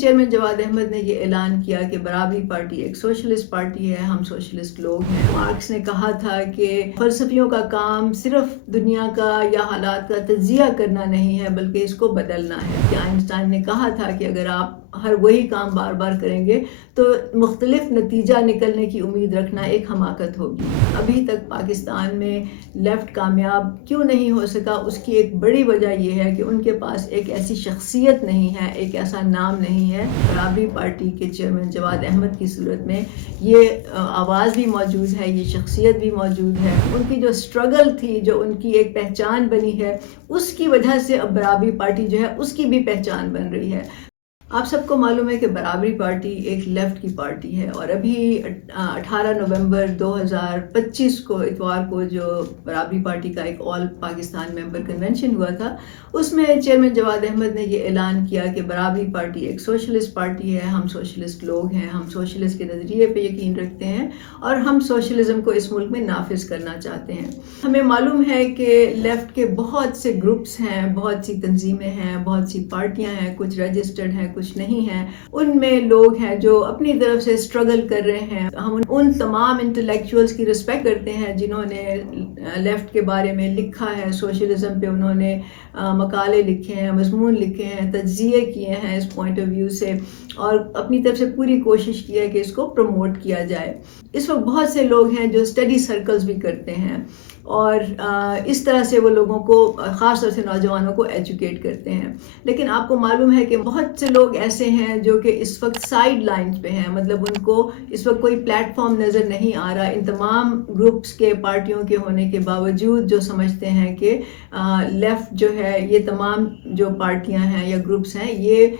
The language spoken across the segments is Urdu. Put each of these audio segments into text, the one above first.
چیئرمین جواد احمد نے یہ اعلان کیا کہ برابری پارٹی ایک سوشلسٹ پارٹی ہے، ہم سوشلسٹ لوگ ہیں۔ مارکس نے کہا تھا کہ فلسفیوں کا کام صرف دنیا کا یا حالات کا تجزیہ کرنا نہیں ہے بلکہ اس کو بدلنا ہے۔ کہ آئنسٹائن نے کہا تھا کہ اگر آپ ہر وہی کام بار بار کریں گے تو مختلف نتیجہ نکلنے کی امید رکھنا ایک حماقت ہوگی۔ ابھی تک پاکستان میں لیفٹ کامیاب کیوں نہیں ہو سکا، اس کی ایک بڑی وجہ یہ ہے کہ ان کے پاس ایک ایسی شخصیت نہیں ہے، ایک ایسا نام نہیں ہے۔ برابری پارٹی کے چیئرمین جواد احمد کی صورت میں یہ آواز بھی موجود ہے، یہ شخصیت بھی موجود ہے۔ ان کی جو سٹرگل تھی، جو ان کی ایک پہچان بنی ہے، اس کی وجہ سے اب برابری پارٹی جو ہے اس کی بھی پہچان بن رہی ہے۔ آپ سب کو معلوم ہے کہ برابری پارٹی ایک لیفٹ کی پارٹی ہے، اور ابھی 18 نومبر 2025 کو اتوار کو جو برابری پارٹی کا ایک آل پاکستان ممبر کنونشن ہوا تھا، اس میں چیئرمین جواد احمد نے یہ اعلان کیا کہ برابری پارٹی ایک سوشلسٹ پارٹی ہے، ہم سوشلسٹ لوگ ہیں، ہم سوشلسٹ کے نظریے پہ یقین رکھتے ہیں اور ہم سوشلزم کو اس ملک میں نافذ کرنا چاہتے ہیں۔ ہمیں معلوم ہے کہ لیفٹ کے بہت سے گروپس ہیں، بہت سی تنظیمیں ہیں، بہت سی پارٹیاں ہیں، کچھ رجسٹرڈ ہیں، کچھ نہیں ہیں۔ ان میں لوگ ہیں جو اپنی طرف سے سٹرگل کر رہے ہیں۔ ہم ان تمام انٹلیکچوئلز کی رسپیکٹ کرتے ہیں جنہوں نے لیفٹ کے بارے میں لکھا ہے، سوشلزم پہ انہوں نے مقالے لکھے ہیں، مضمون لکھے ہیں، تجزیے کیے ہیں اس پوائنٹ آف ویو سے، اور اپنی طرف سے پوری کوشش کی ہے کہ اس کو پروموٹ کیا جائے۔ اس وقت بہت سے لوگ ہیں جو اسٹڈی سرکلز بھی کرتے ہیں اور اس طرح سے وہ لوگوں کو، خاص طور سے نوجوانوں کو ایجوکیٹ کرتے ہیں۔ لیکن آپ کو معلوم ہے کہ بہت سے لوگ ایسے ہیں جو کہ اس وقت سائیڈ لائنز پہ ہیں، مطلب ان کو اس وقت کوئی پلیٹ فارم نظر نہیں آ رہا، ان تمام گروپس کے، پارٹیوں کے ہونے کے باوجود، جو سمجھتے ہیں کہ لیفٹ جو ہے، یہ تمام جو پارٹیاں ہیں یا گروپس ہیں، یہ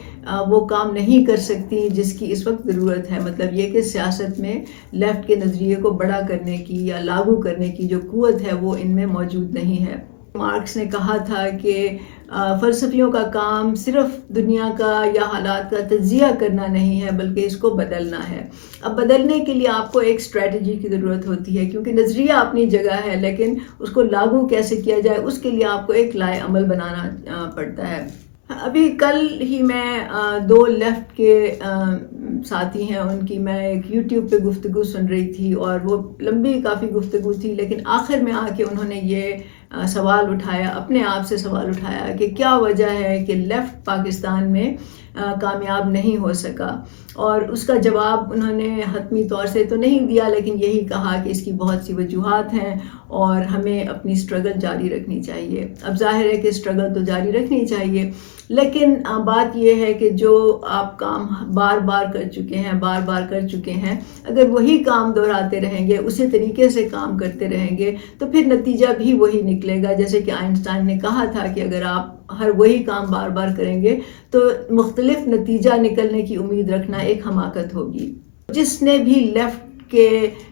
وہ کام نہیں کر سکتی جس کی اس وقت ضرورت ہے۔ مطلب یہ کہ سیاست میں لیفٹ کے نظریے کو بڑا کرنے کی یا لاگو کرنے کی جو قوت ہے وہ ان میں موجود نہیں ہے۔ مارکس نے کہا تھا کہ فلسفیوں کا کام صرف دنیا کا یا حالات کا تجزیہ کرنا نہیں ہے بلکہ اس کو بدلنا ہے۔ اب بدلنے کے لیے آپ کو ایک اسٹریٹجی کی ضرورت ہوتی ہے، کیونکہ نظریہ اپنی جگہ ہے لیکن اس کو لاگو کیسے کیا جائے اس کے لیے آپ کو ایک لائحہ عمل بنانا پڑتا ہے۔ ابھی کل ہی میں دو لیفٹ کے ساتھی ہیں، ان کی میں ایک یوٹیوب پہ گفتگو سن رہی تھی، اور وہ لمبی کافی گفتگو تھی، لیکن آخر میں آ کے انہوں نے یہ سوال اٹھایا، اپنے آپ سے سوال اٹھایا کہ کیا وجہ ہے کہ لیفٹ پاکستان میں کامیاب نہیں ہو سکا، اور اس کا جواب انہوں نے حتمی طور سے تو نہیں دیا، لیکن یہی کہا کہ اس کی بہت سی وجوہات ہیں اور ہمیں اپنی سٹرگل جاری رکھنی چاہیے۔ اب ظاہر ہے کہ سٹرگل تو جاری رکھنی چاہیے، لیکن بات یہ ہے کہ جو آپ کام بار بار کر چکے ہیں، بار بار کر چکے ہیں، اگر وہی کام دہراتے رہیں گے، اسی طریقے سے کام کرتے رہیں گے تو پھر نتیجہ بھی وہی نکلے گا۔ جیسے کہ آئنسٹائن نے کہا تھا کہ اگر آپ ہر وہی کام بار بار کریں گے تو مختلف نتیجہ نکلنے کی امید رکھنا ایک حماقت ہوگی۔ جس نے بھی لیفٹ کے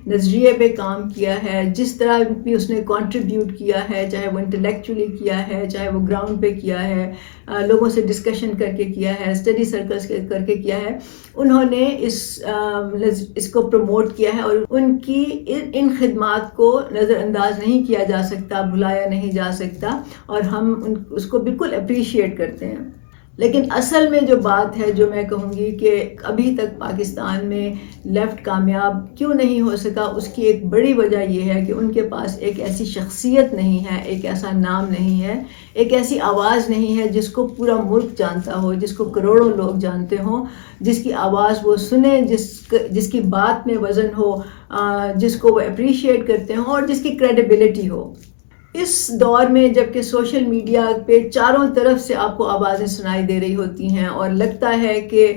نظریے پہ کام کیا ہے، جس طرح بھی اس نے کنٹریبیوٹ کیا ہے، چاہے وہ انٹلیکچولی کیا ہے، چاہے وہ گراؤنڈ پہ کیا ہے، لوگوں سے ڈسکشن کر کے کیا ہے، اسٹڈی سرکلز کر کے کیا ہے، انہوں نے اس کو پروموٹ کیا ہے، اور ان کی ان خدمات کو نظر انداز نہیں کیا جا سکتا، بھلایا نہیں جا سکتا، اور ہم اس کو بالکل اپریشیٹ کرتے ہیں۔ لیکن اصل میں جو بات ہے، جو میں کہوں گی کہ ابھی تک پاکستان میں لیفٹ کامیاب کیوں نہیں ہو سکا، اس کی ایک بڑی وجہ یہ ہے کہ ان کے پاس ایک ایسی شخصیت نہیں ہے، ایک ایسا نام نہیں ہے، ایک ایسی آواز نہیں ہے جس کو پورا ملک جانتا ہو، جس کو کروڑوں لوگ جانتے ہوں، جس کی آواز وہ سنیں، جس کی بات میں وزن ہو، جس کو وہ اپریشیٹ کرتے ہوں، اور جس کی کریڈیبلٹی ہو۔ اس دور میں جب کہ سوشل میڈیا پہ چاروں طرف سے آپ کو آوازیں سنائی دے رہی ہوتی ہیں، اور لگتا ہے کہ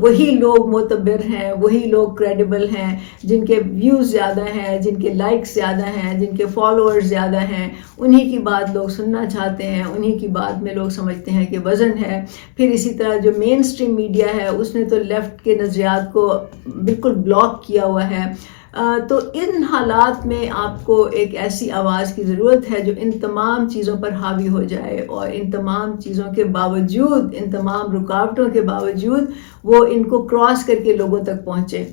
وہی لوگ معتبر ہیں، وہی لوگ کریڈیبل ہیں، جن کے ویوز زیادہ ہیں، جن کے لائکس زیادہ ہیں، جن کے فالوورز زیادہ ہیں، انہی کی بات لوگ سننا چاہتے ہیں، انہی کی بات میں لوگ سمجھتے ہیں کہ وزن ہے۔ پھر اسی طرح جو مین سٹریم میڈیا ہے، اس نے تو لیفٹ کے نظریات کو بالکل بلاک کیا ہوا ہے۔ تو ان حالات میں آپ کو ایک ایسی آواز کی ضرورت ہے جو ان تمام چیزوں پر حاوی ہو جائے، اور ان تمام چیزوں کے باوجود، ان تمام رکاوٹوں کے باوجود وہ ان کو کراس کر کے لوگوں تک پہنچے۔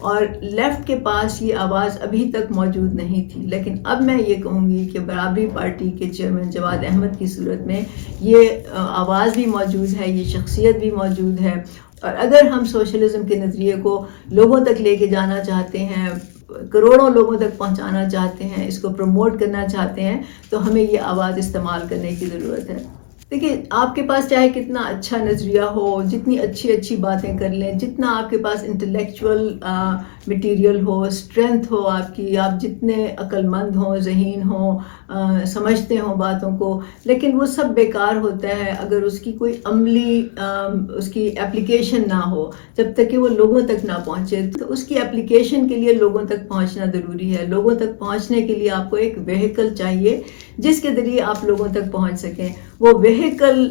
اور لیفٹ کے پاس یہ آواز ابھی تک موجود نہیں تھی. لیکن اب میں یہ کہوں گی کہ برابری پارٹی کے چیئرمین جواد احمد کی صورت میں یہ آواز بھی موجود ہے, یہ شخصیت بھی موجود ہے. اور اگر ہم سوشلزم کے نظریے کو لوگوں تک لے کے جانا چاہتے ہیں, کروڑوں لوگوں تک پہنچانا چاہتے ہیں, اس کو پروموٹ کرنا چاہتے ہیں, تو ہمیں یہ آواز استعمال کرنے کی ضرورت ہے. دیکھیے, آپ کے پاس چاہے کتنا اچھا نظریہ ہو, جتنی اچھی باتیں کر لیں, جتنا آپ کے پاس انٹلیکچوئل مٹیریل ہو, اسٹرینتھ ہو آپ کی, آپ جتنے عقل مند ہوں, ذہین ہوں, سمجھتے ہوں باتوں کو, لیکن وہ سب بیکار ہوتا ہے اگر اس کی کوئی عملی اس کی اپلیکیشن نہ ہو. جب تک کہ وہ لوگوں تک نہ پہنچے, تو اس کی اپلیکیشن کے لیے لوگوں تک پہنچنا ضروری ہے. لوگوں تک پہنچنے کے لیے آپ کو ایک وہیکل چاہیے جس کے ذریعے آپ لوگوں تک پہنچ سکیں. وہ وہیکل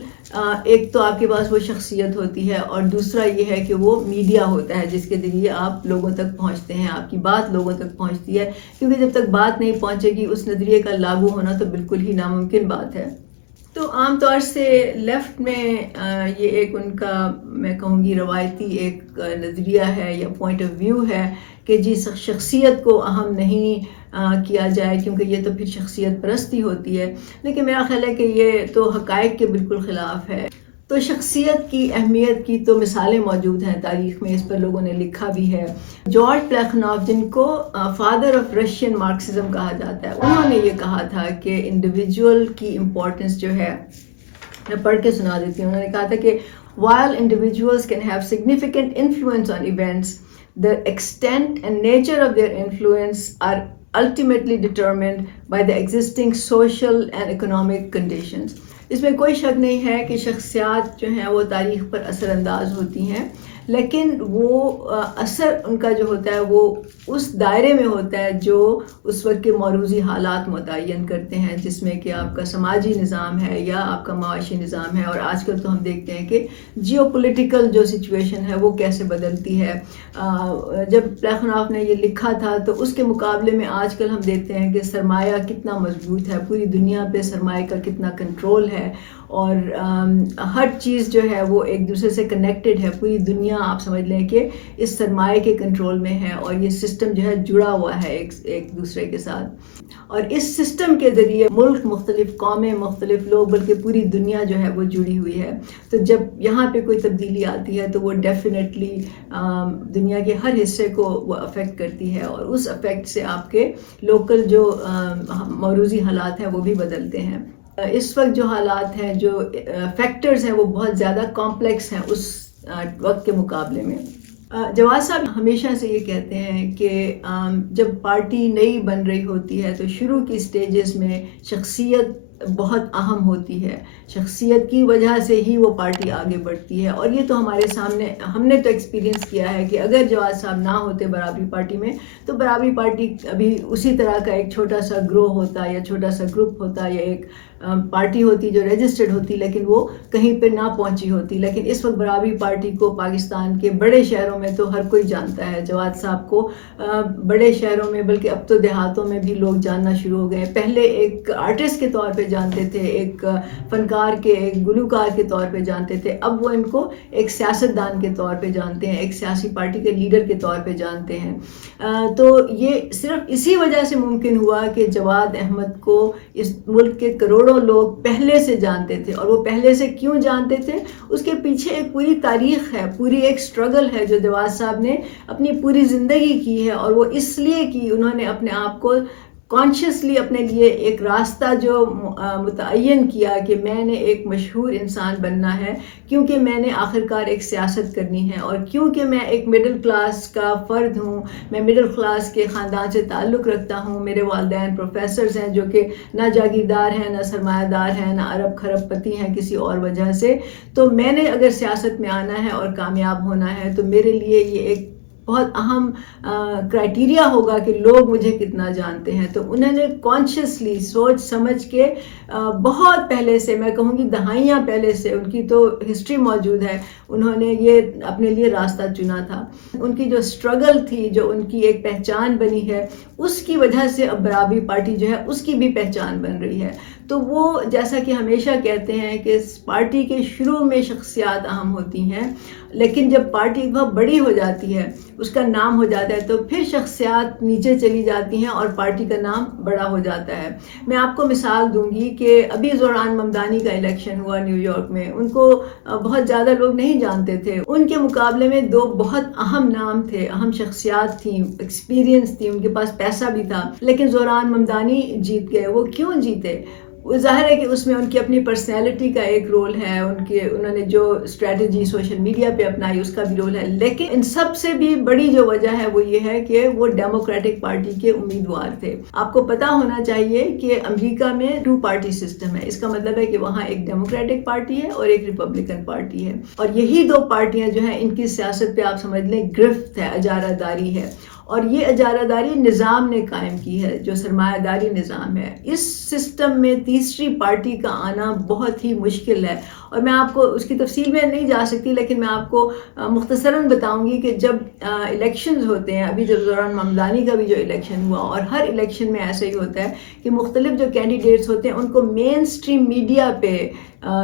ایک تو آپ کے پاس وہ شخصیت ہوتی ہے, اور دوسرا یہ ہے کہ وہ میڈیا ہوتا ہے جس کے ذریعے آپ لوگوں تک پہنچتے ہیں, آپ کی بات لوگوں تک پہنچتی ہے. کیونکہ جب تک بات نہیں پہنچے گی, اس نظریے کا لاگو ہونا تو بالکل ہی ناممکن بات ہے. تو عام طور سے لیفٹ میں یہ ایک ان کا, میں کہوں گی, روایتی ایک نظریہ ہے یا پوائنٹ آف ویو ہے کہ جی شخصیت کو اہم نہیں کیا جائے, کیونکہ یہ تو پھر شخصیت پرستی ہوتی ہے. لیکن میرا خیال ہے کہ یہ تو حقائق کے بالکل خلاف ہے. تو شخصیت کی اہمیت کی تو مثالیں موجود ہیں تاریخ میں, اس پر لوگوں نے لکھا بھی ہے. جارج پلیخانوف, جن کو فادر آف رشین مارکسزم کہا جاتا ہے, انہوں نے یہ کہا تھا کہ انڈیویجول کی امپورٹنس جو ہے, میں پڑھ کے سنا دیتی ہوں. انہوں نے کہا تھا کہ while individuals can have significant influence on events, the extent and nature of their influence are ultimately determined by the existing social and economic conditions. اس میں کوئی شک نہیں ہے کہ شخصیات جو ہیں وہ تاریخ پر اثر انداز ہوتی ہیں, لیکن وہ اثر ان کا جو ہوتا ہے وہ اس دائرے میں ہوتا ہے جو اس وقت کے موروثی حالات متعین کرتے ہیں, جس میں کہ آپ کا سماجی نظام ہے یا آپ کا معاشی نظام ہے. اور آج کل تو ہم دیکھتے ہیں کہ جیو پولیٹیکل جو سچویشن ہے وہ کیسے بدلتی ہے. جب پلیخانوف نے یہ لکھا تھا تو اس کے مقابلے میں آج کل ہم دیکھتے ہیں کہ سرمایہ کتنا مضبوط ہے, پوری دنیا پہ سرمایہ کا کتنا کنٹرول ہے, اور ہر چیز جو ہے وہ ایک دوسرے سے کنیکٹڈ ہے. پوری دنیا آپ سمجھ لیں کہ اس سرمایہ کے کنٹرول میں ہے, اور یہ سسٹم جو ہے جڑا ہوا ہے ایک دوسرے کے ساتھ. اور اس سسٹم کے ذریعے ملک مختلف, قومیں مختلف, لوگ, بلکہ پوری دنیا جو ہے وہ جڑی ہوئی ہے. تو جب یہاں پہ کوئی تبدیلی آتی ہے تو وہ ڈیفینیٹلی دنیا کے ہر حصے کو وہ افیکٹ کرتی ہے, اور اس افیکٹ سے آپ کے لوکل جو موروثی حالات ہیں وہ بھی بدلتے ہیں. اس وقت جو حالات ہیں, جو فیکٹرز ہیں, وہ بہت زیادہ کمپلیکس ہیں اس وقت کے مقابلے میں. جواد صاحب ہمیشہ سے یہ کہتے ہیں کہ جب پارٹی نئی بن رہی ہوتی ہے تو شروع کی سٹیجز میں شخصیت بہت اہم ہوتی ہے. شخصیت کی وجہ سے ہی وہ پارٹی آگے بڑھتی ہے, اور یہ تو ہمارے سامنے, ہم نے تو ایکسپیرینس کیا ہے کہ اگر جواد صاحب نہ ہوتے برابری پارٹی میں تو برابری پارٹی ابھی اسی طرح کا ایک چھوٹا سا گروہ ہوتا یا چھوٹا سا گروپ ہوتا, یا ایک پارٹی ہوتی جو رجسٹرڈ ہوتی لیکن وہ کہیں پہ نہ پہنچی ہوتی. لیکن اس وقت برابری پارٹی کو پاکستان کے بڑے شہروں میں تو ہر کوئی جانتا ہے. جواد صاحب کو بڑے شہروں میں, بلکہ اب تو دیہاتوں میں بھی لوگ جاننا شروع ہو گئے. پہلے ایک آرٹسٹ کے طور پہ جانتے تھے, ایک فنکار کے, ایک گلوکار کے طور پہ جانتے تھے. اب وہ ان کو ایک سیاستدان کے طور پہ جانتے ہیں, ایک سیاسی پارٹی کے لیڈر کے طور پہ جانتے ہیں. تو یہ صرف اسی وجہ سے ممکن ہوا کہ جواد احمد کو اس ملک کے کروڑوں لوگ پہلے سے جانتے تھے. اور وہ پہلے سے کیوں جانتے تھے, اس کے پیچھے ایک پوری تاریخ ہے, پوری ایک سٹرگل ہے جو جواد صاحب نے اپنی پوری زندگی کی ہے. اور وہ اس لیے کی, انہوں نے اپنے آپ کو کانشیسلی اپنے لیے ایک راستہ جو متعین کیا کہ میں نے ایک مشہور انسان بننا ہے, کیونکہ میں نے آخرکار ایک سیاست کرنی ہے, اور کیونکہ میں ایک مڈل کلاس کا فرد ہوں, میں مڈل کلاس کے خاندان سے تعلق رکھتا ہوں. میرے والدین پروفیسرز ہیں جو کہ نہ جاگیردار ہیں, نہ سرمایہ دار ہیں, نہ ارب خرب پتی ہیں کسی اور وجہ سے. تو میں نے اگر سیاست میں آنا ہے اور کامیاب ہونا ہے تو میرے لیے یہ ایک بہت اہم کرائٹیریا ہوگا کہ لوگ مجھے کتنا جانتے ہیں. تو انہوں نے کانشیسلی سوچ سمجھ کے بہت پہلے سے, میں کہوں گی دہائیاں پہلے سے, ان کی تو ہسٹری موجود ہے, انہوں نے یہ اپنے لیے راستہ چنا تھا. ان کی جو سٹرگل تھی, جو ان کی ایک پہچان بنی ہے, اس کی وجہ سے اب برابری پارٹی جو ہے اس کی بھی پہچان بن رہی ہے. تو وہ جیسا کہ ہمیشہ کہتے ہیں کہ پارٹی کے شروع میں شخصیات اہم ہوتی ہیں، لیکن جب پارٹی بہت بڑی ہو جاتی ہے، اس کا نام ہو جاتا ہے، تو پھر شخصیات نیچے چلی جاتی ہیں اور پارٹی کا نام بڑا ہو جاتا ہے۔ میں آپ کو مثال دوں گی کہ ابھی زوران ممدانی کا الیکشن ہوا نیو یارک میں، ان کو بہت زیادہ لوگ نہیں جانتے تھے، ان کے مقابلے میں دو بہت اہم نام تھے، اہم شخصیات تھیں، ایکسپیرینس تھی، ان کے پاس پیسہ بھی تھا، لیکن زوران ممدانی جیت گئے۔ وہ کیوں جیتے؟ وہ ظاہر ہے کہ اس میں ان کی اپنی پرسنالٹی کا ایک رول ہے، انہوں نے جو اسٹریٹجی سوشل میڈیا پہ اپنائی اس کا بھی رول ہے، لیکن ان سب سے بھی بڑی جو وجہ ہے وہ یہ ہے کہ وہ ڈیموکریٹک پارٹی کے امیدوار تھے۔ آپ کو پتا ہونا چاہیے کہ امریکہ میں 2 پارٹی سسٹم ہے، اس کا مطلب ہے کہ وہاں ایک ڈیموکریٹک پارٹی ہے اور ایک ریپبلکن پارٹی ہے، اور یہی 2 پارٹیاں جو ہیں ان کی سیاست پہ آپ سمجھ لیں گرفت ہے، اجارہ داری ہے، اور یہ اجارہ داری نظام نے قائم کی ہے جو سرمایہ داری نظام ہے۔ اس سسٹم میں تیسری پارٹی کا آنا بہت ہی مشکل ہے، اور میں آپ کو اس کی تفصیل میں نہیں جا سکتی، لیکن میں آپ کو مختصراً بتاؤں گی کہ جب الیکشنز ہوتے ہیں، ابھی جب زوران ممدانی کا بھی جو الیکشن ہوا، اور ہر الیکشن میں ایسا ہی ہوتا ہے کہ مختلف جو کینڈیڈیٹس ہوتے ہیں ان کو مین سٹریم میڈیا پہ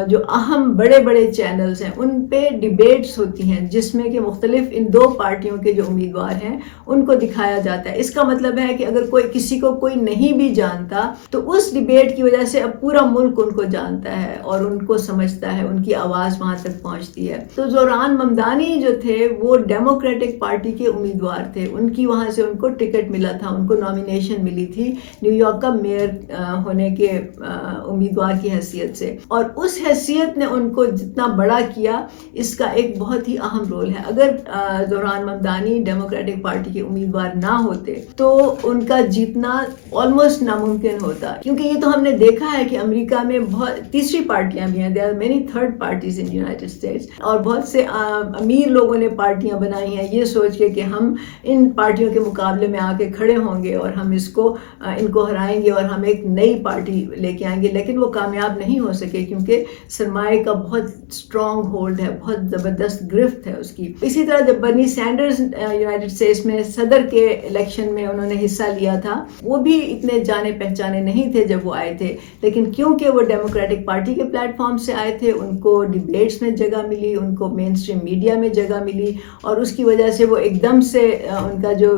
جو اہم بڑے بڑے چینلز ہیں ان پہ ڈیبیٹس ہوتی ہیں، جس میں کہ مختلف ان 2 پارٹیوں کے جو امیدوار ہیں ان کو دکھایا جاتا ہے۔ اس کا مطلب ہے کہ اگر کسی کو کوئی نہیں بھی جانتا تو اس ڈیبیٹ کی وجہ سے اب پورا ملک ان کو جانتا ہے اور ان کو سمجھتا ہے، ان کی آواز وہاں تک پہنچتی ہے۔ تو زوران ممدانی جو تھے وہ ڈیموکریٹک پارٹی کے امیدوار تھے، ان کی وہاں سے ان کو ٹکٹ ملا تھا، ان کو نامینیشن ملی تھی نیو یارک کا میئر ہونے کے امیدوار کی حیثیت سے، اور اس حیثیت نے ان کو جتنا بڑا کیا اس کا ایک بہت ہی اہم رول ہے۔ اگر زوران ممدانی ڈیموکریٹک پارٹی کے امیدوار نہ ہوتے تو ان کا جیتنا آلموسٹ ناممکن ہوتا، کیونکہ یہ تو ہم نے دیکھا ہے کہ امریکہ میں بہت تیسری پارٹیاں بھی ہیں، there are many third parties in United States، اور بہت سے امیر لوگوں نے پارٹیاں بنائی ہیں یہ سوچ کے کہ ہم ان پارٹیوں کے مقابلے میں آ کے کھڑے ہوں گے اور ہم ان کو ہرائیں گے اور ہم ایک نئی پارٹی لے کے آئیں گے، لیکن وہ کامیاب نہیں ہو سکے کیونکہ سرمایہ کا بہت اسٹرانگ ہولڈ ہے، بہت زبردست گرفت ہے اس کی۔ اسی طرح جب برنی سینڈرز یونائٹڈ اسٹیٹس میں صدر کے الیکشن میں انہوں نے حصہ لیا تھا، وہ بھی اتنے جانے پہچانے نہیں تھے جب وہ آئے تھے، لیکن کیونکہ وہ ڈیموکریٹک پارٹی کے پلیٹ فارم سے آئے تھے، ان کو ڈیبیٹس میں جگہ ملی، ان کو مین سٹریم میڈیا میں جگہ ملی، اور اس کی وجہ سے وہ ایک دم سے ان کا جو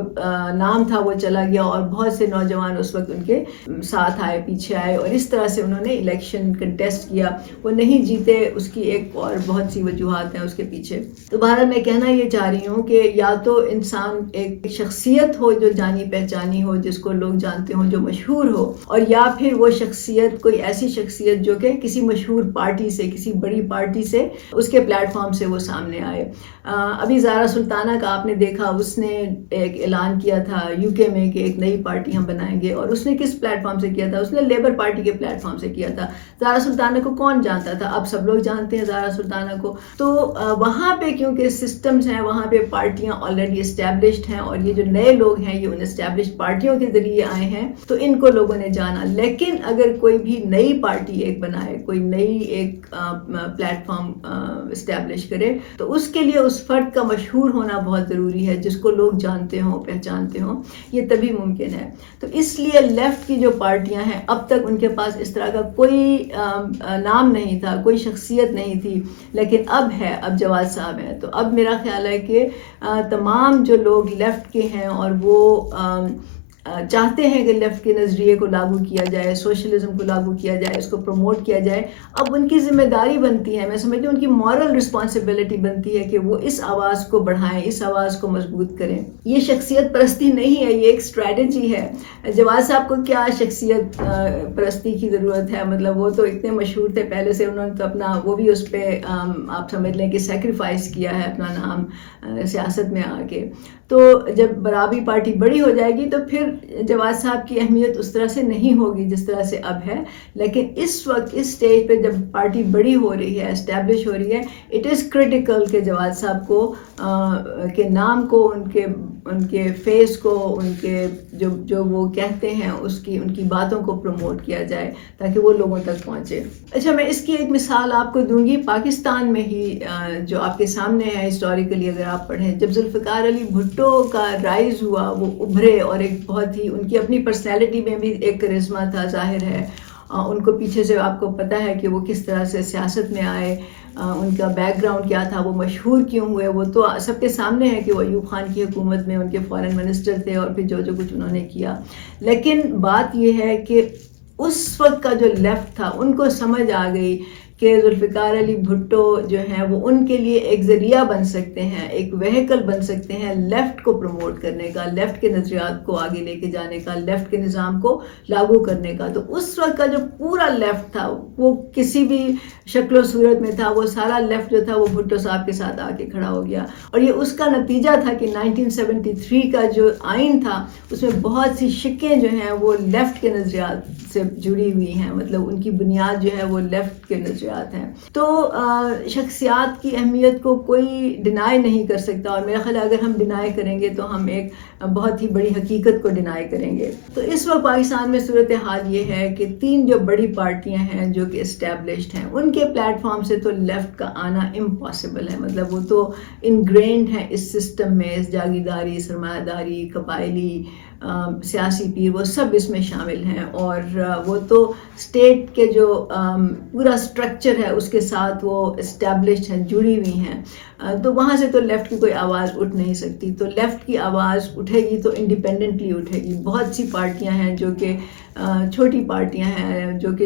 نام تھا وہ چلا گیا، اور بہت سے نوجوان اس وقت ان کے ساتھ آئے، پیچھے آئے، اور اس طرح سے انہوں نے الیکشن کنٹیسٹ کیا۔ وہ نہیں جیتے، اس کی ایک اور بہت سی وجوہات ہیں اس کے پیچھے۔ تو بہرحال میں کہنا یہ چاہ رہی ہوں کہ یا تو انسان ایک شخصیت ہو جو جانی پہچانی ہو، جس کو لوگ جانتے ہوں، جو مشہور ہو، اور یا پھر وہ شخصیت کوئی ایسی شخصیت جو کہ کسی مشہور پارٹی سے، کسی بڑی پارٹی سے، اس کے پلیٹ فارم سے وہ سامنے آئے۔ ابھی زارا سلطانہ کا آپ نے دیکھا، اس نے ایک اعلان کیا تھا یو کے میں کہ ایک نئی پارٹی ہم بنائیں گے، اور اس نے کس پلیٹ فارم سے کیا تھا؟ اس نے لیبر پارٹی کے پلیٹ فارم سے کیا تھا۔ زارا سلطانہ کو کون جانتا تھا؟ اب سب لوگ جانتے ہیں زارا سلطانہ کو۔ تو وہاں پہ کیونکہ سسٹمز ہیں، وہاں پہ پارٹیاں آلریڈی اسٹیبلشڈ ہیں، اور یہ جو نئے لوگ ہیں یہ ان اسٹیبلشڈ پارٹیوں کے ذریعے آئے ہیں، تو ان کو لوگوں نے جانا۔ لیکن اگر کوئی بھی نئی پارٹی ایک بنائے، کوئی نئی ایک پلیٹ فارم اسٹیبلش کرے، تو اس کے لیے اس فرد کا مشہور ہونا بہت ضروری ہے، جس کو لوگ جانتے ہوں، پہچانتے ہوں، یہ تبھی ممکن ہے۔ تو اس لیے لیفٹ کی جو پارٹیاں ہیں اب تک ان کے پاس اس طرح کا کوئی نام نہیں تھا، کوئی شخصیت نہیں تھی، لیکن اب ہے، اب جواد صاحب ہیں۔ تو اب میرا خیال ہے کہ تمام جو لوگ لیفٹ کے ہیں اور وہ چاہتے ہیں کہ لیفٹ کے نظریے کو لاگو کیا جائے، سوشلزم کو لاگو کیا جائے، اس کو پروموٹ کیا جائے، اب ان کی ذمہ داری بنتی ہے، میں سمجھتی ہوں ان کی مورل رسپانسبلٹی بنتی ہے کہ وہ اس آواز کو بڑھائیں، اس آواز کو مضبوط کریں۔ یہ شخصیت پرستی نہیں ہے، یہ ایک اسٹریٹجی ہے۔ جواد صاحب کو کیا شخصیت پرستی کی ضرورت ہے؟ مطلب وہ تو اتنے مشہور تھے پہلے سے، انہوں نے تو اپنا وہ بھی اس پہ آپ سمجھ لیں کہ سیکریفائس کیا ہے اپنا نام سیاست میں آ کے۔ تو جب برابری پارٹی بڑی ہو جائے گی تو پھر جواد صاحب کی اہمیت اس طرح سے نہیں ہوگی جس طرح سے اب ہے، لیکن اس وقت اس سٹیج پہ جب پارٹی بڑی ہو رہی ہے، اسٹیبلش ہو رہی ہے، اٹ از کریٹیکل کہ جواد صاحب کو کے نام کو، ان کے فیس کو، ان کے جو وہ کہتے ہیں ان کی باتوں کو پروموٹ کیا جائے تاکہ وہ لوگوں تک پہنچے۔ اچھا، میں اس کی ایک مثال آپ کو دوں گی پاکستان میں ہی، جو آپ کے سامنے ہے ہسٹوریکلی اگر آپ پڑھیں۔ جب ذوالفقار علی بھٹو کا رائز ہوا، وہ ابھرے، اور ایک بہت ہی ان کی اپنی پرسنالٹی میں بھی ایک کرزما تھا، ظاہر ہے، ان کو پیچھے سے آپ کو پتہ ہے کہ وہ کس طرح سے سیاست میں آئے، ان کا بیک گراؤنڈ کیا تھا، وہ مشہور کیوں ہوئے، وہ تو سب کے سامنے ہے کہ وہ ایوب خان کی حکومت میں ان کے فارن منسٹر تھے اور پھر جو کچھ انہوں نے کیا. لیکن بات یہ ہے کہ اس وقت کا جو لیفٹ تھا ان کو سمجھ آ گئی کہ ذوالفقار علی بھٹو جو ہیں وہ ان کے لیے ایک ذریعہ بن سکتے ہیں، ایک وہیکل بن سکتے ہیں لیفٹ کو پروموٹ کرنے کا، لیفٹ کے نظریات کو آگے لے کے جانے کا، لیفٹ کے نظام کو لاگو کرنے کا. تو اس وقت کا جو پورا لیفٹ تھا وہ کسی بھی شکل و صورت میں تھا، وہ سارا لیفٹ جو تھا وہ بھٹو صاحب کے ساتھ آ کے کھڑا ہو گیا. اور یہ اس کا نتیجہ تھا کہ 1973 کا جو آئین تھا اس میں بہت سی شقیں جو ہیں وہ لیفٹ کے نظریات سے جڑی ہوئی ہیں، مطلب ان کی بنیاد جو ہے وہ لیفٹ کے نظریات ہیں. تو شخصیات کی اہمیت کو کوئی ڈینائی نہیں کر سکتا، اور میرا خیال ہے اگر ہم ڈینائی کریں گے تو ہم ایک بہت ہی بڑی حقیقت کو ڈینائی کریں گے. تو اس وقت پاکستان میں صورتحال یہ ہے کہ 3 جو بڑی پارٹیاں ہیں جو کہ اسٹیبلشڈ ہیں، ان کے پلیٹ فارم سے تو لیفٹ کا آنا امپاسبل ہے. مطلب وہ تو انگرینڈ ہیں اس سسٹم میں، اس جاگیرداری، سرمایہ داری، قبائلی، سیاسی پیر، وہ سب اس میں شامل ہیں. اور وہ تو اسٹیٹ کے جو پورا اسٹرکچر ہے اس کے ساتھ وہ اسٹیبلشڈ ہیں، جڑی ہوئی ہیں. تو وہاں سے تو لیفٹ کی کوئی آواز اٹھ نہیں سکتی. تو لیفٹ کی آواز اٹھے گی تو انڈیپینڈنٹلی اٹھے گی. بہت سی پارٹیاں ہیں جو کہ چھوٹی پارٹیاں ہیں، جو کہ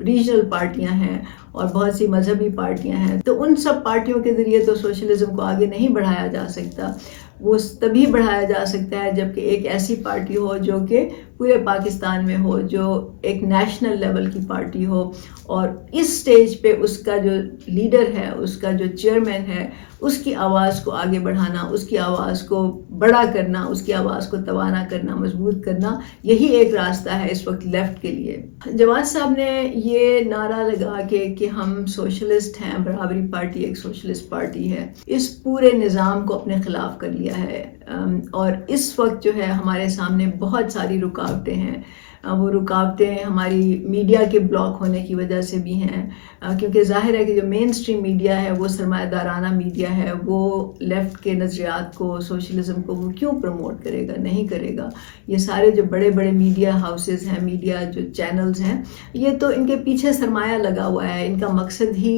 ریجنل پارٹیاں ہیں، اور بہت سی مذہبی پارٹیاں ہیں. تو ان سب پارٹیوں کے ذریعے تو سوشلزم کو آگے نہیں بڑھایا جا سکتا. وہ تبھی بڑھایا جا سکتا ہے جبکہ ایک ایسی پارٹی ہو جو کہ پورے پاکستان میں ہو، جو ایک نیشنل لیول کی پارٹی ہو. اور اس سٹیج پہ اس کا جو لیڈر ہے، اس کا جو چیئرمین ہے، اس کی آواز کو آگے بڑھانا، اس کی آواز کو بڑا کرنا، اس کی آواز کو توانا کرنا، مضبوط کرنا، یہی ایک راستہ ہے اس وقت لیفٹ کے لیے. جواد صاحب نے یہ نعرہ لگا کہ ہم سوشلسٹ ہیں، برابری پارٹی ایک سوشلسٹ پارٹی ہے، اس پورے نظام کو اپنے خلاف کر لیا ہے. اور اس وقت جو ہے ہمارے سامنے بہت ساری رکاوٹیں ہیں. وہ رکاوٹیں ہماری میڈیا کے بلاک ہونے کی وجہ سے بھی ہیں، کیونکہ ظاہر ہے کہ جو مین سٹریم میڈیا ہے وہ سرمایہ دارانہ میڈیا ہے، وہ لیفٹ کے نظریات کو، سوشلزم کو وہ کیوں پروموٹ کرے گا؟ نہیں کرے گا. یہ سارے جو بڑے بڑے میڈیا ہاؤسز ہیں، میڈیا جو چینلز ہیں، یہ تو ان کے پیچھے سرمایہ لگا ہوا ہے. ان کا مقصد ہی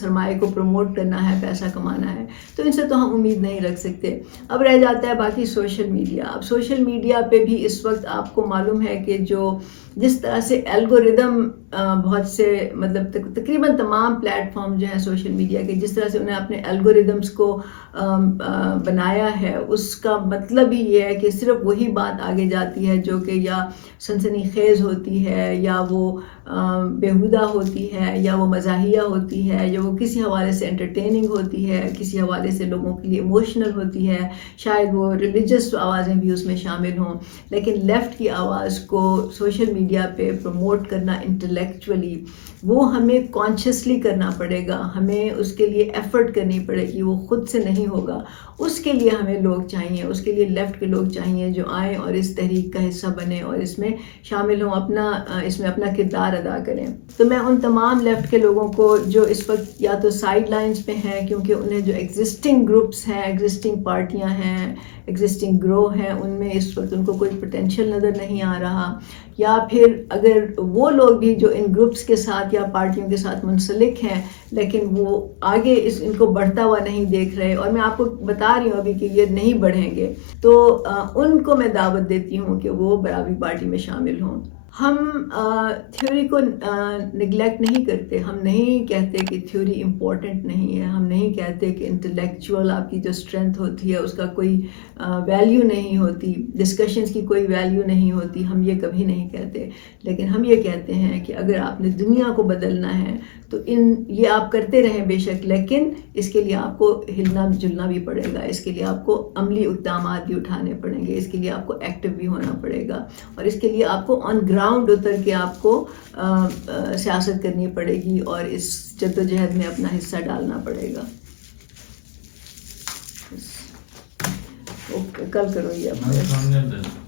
سرمایہ کو پروموٹ کرنا ہے، پیسہ کمانا ہے. تو ان سے تو ہم امید نہیں رکھ سکتے. اب رہ جاتا ہے باقی سوشل میڈیا. اب سوشل میڈیا پہ بھی اس وقت آپ کو معلوم ہے کہ جس طرح سے الگوریدم بہت سے مطلب تقریباً تمام پلیٹ فارم جو ہیں سوشل میڈیا کے، جس طرح سے انہیں اپنے الگوریدمس کو بنایا ہے، اس کا مطلب ہی یہ ہے کہ صرف وہی بات آگے جاتی ہے جو کہ یا سنسنی خیز ہوتی ہے، یا وہ بیہودہ ہوتی ہے، یا وہ مزاحیہ ہوتی ہے، یا وہ کسی حوالے سے انٹرٹیننگ ہوتی ہے، کسی حوالے سے لوگوں کے لیے ایموشنل ہوتی ہے، شاید وہ ریلیجس آوازیں بھی اس میں شامل ہوں. لیکن لیفٹ کی آواز کو سوشل میڈیا پہ پروموٹ کرنا انٹلیکچولی، وہ ہمیں کانشیسلی کرنا پڑے گا، ہمیں اس کے لیے ایفرٹ کرنی پڑے گی. وہ خود سے نہیں ہوگا. اس کے لیے ہمیں لوگ چاہیے، اس کے لیے لیفٹ کے لوگ چاہیے جو آئیں اور اس تحریک کا حصہ بنیں اور اس میں شامل ہوں، اس میں اپنا کردار ادا کریں. تو میں ان تمام لیفٹ کے لوگوں کو جو اس وقت یا تو سائیڈ لائنز پہ ہیں کیونکہ انہیں جو ایگزسٹنگ گروپس ہیں، ایگزسٹنگ پارٹیاں ہیں، ایگزسٹنگ گروہ ہیں، ان میں اس وقت ان کو کوئی پوٹینشیل نظر نہیں آ رہا، یا پھر اگر وہ لوگ بھی جو ان گروپس کے ساتھ یا پارٹیوں کے ساتھ منسلک ہیں لیکن وہ آگے ان کو بڑھتا ہوا نہیں دیکھ رہے، اور میں آپ کو بتا رہی ہوں ابھی کہ یہ نہیں بڑھیں گے، تو ان کو میں دعوت دیتی ہوں کہ وہ برابری پارٹی میں شامل ہوں. ہم تھیوری کو نگلیکٹ نہیں کرتے. ہم نہیں کہتے کہ تھیوری امپورٹنٹ نہیں ہے. ہم نہیں کہتے کہ انٹلیکچوئل آپ کی جو اسٹرینتھ ہوتی ہے اس کا کوئی ویلیو نہیں ہوتی، ڈسکشنز کی کوئی ویلیو نہیں ہوتی. ہم یہ کبھی نہیں کہتے. لیکن ہم یہ کہتے ہیں کہ اگر آپ نے دنیا کو بدلنا ہے تو یہ آپ کرتے رہیں بے شک، لیکن اس کے لیے آپ کو ہلنا جلنا بھی پڑے گا. اس کے لیے آپ کو عملی اقدامات بھی اٹھانے پڑیں گے. اس کے لیے آپ کو ایکٹیو بھی ہونا پڑے گا، اور اس کے لیے آپ کو آن گراؤنڈ اتر کے آپ کو سیاست کرنی پڑے گی اور اس جدوجہد میں اپنا حصہ ڈالنا پڑے گا. کل کرو یہ